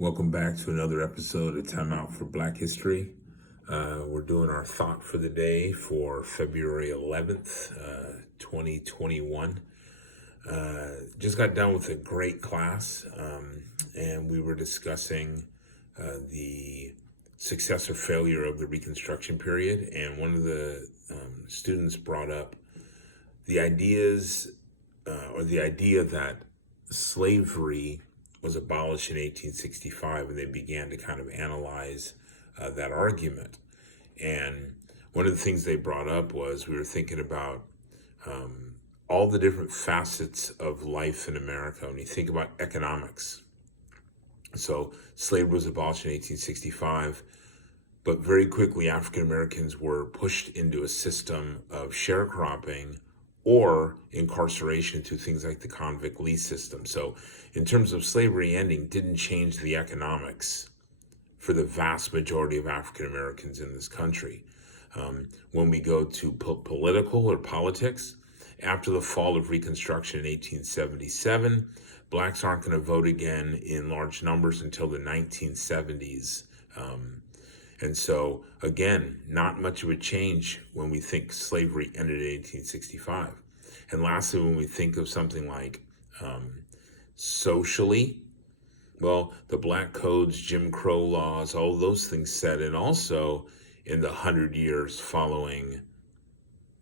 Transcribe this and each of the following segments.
Welcome back to another episode of Time Out for Black History. We're doing our thought for the day for February 11th, 2021. Just got done with a great class, and we were discussing the success or failure of the Reconstruction period. And one of the students brought up the ideas or the idea that slavery was abolished in 1865, and they began to kind of analyze that argument. And one of the things they brought up was we were thinking about all the different facets of life in America. When you think about economics, so slavery was abolished in 1865, but very quickly African Americans were pushed into a system of sharecropping or incarceration through things like the convict lease system. So in terms of slavery ending, didn't change the economics for the vast majority of African Americans in this country. When we go to political or politics, after the fall of Reconstruction in 1877, blacks aren't going to vote again in large numbers until the 1970s. And so, again, not much of a change when we think slavery ended in 1865. And lastly, when we think of something like socially, well, the Black Codes, Jim Crow laws, all those things set in also in the 100 years following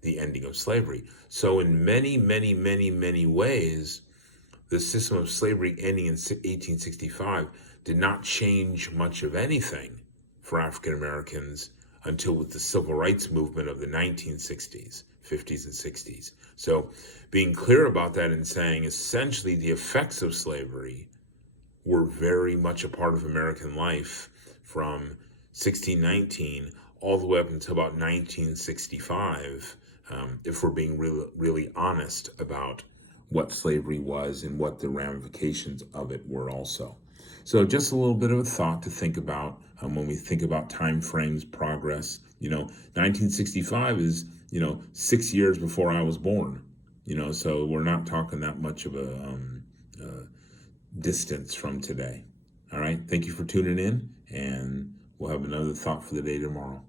the ending of slavery. So in many, many, many, many ways, the system of slavery ending in 1865 did not change much of anything for African Americans until with the civil rights movement of the 1960s, 50s and 60s. So being clear about that and saying essentially the effects of slavery were very much a part of American life from 1619 all the way up until about 1965, if we're being really honest about what slavery was and what the ramifications of it were also. So just a little bit of a thought to think about when we think about time frames, progress. 1965 is, 6 years before I was born. So we're not talking that much of a distance from today. All right. Thank you for tuning in, and we'll have another thought for the day tomorrow.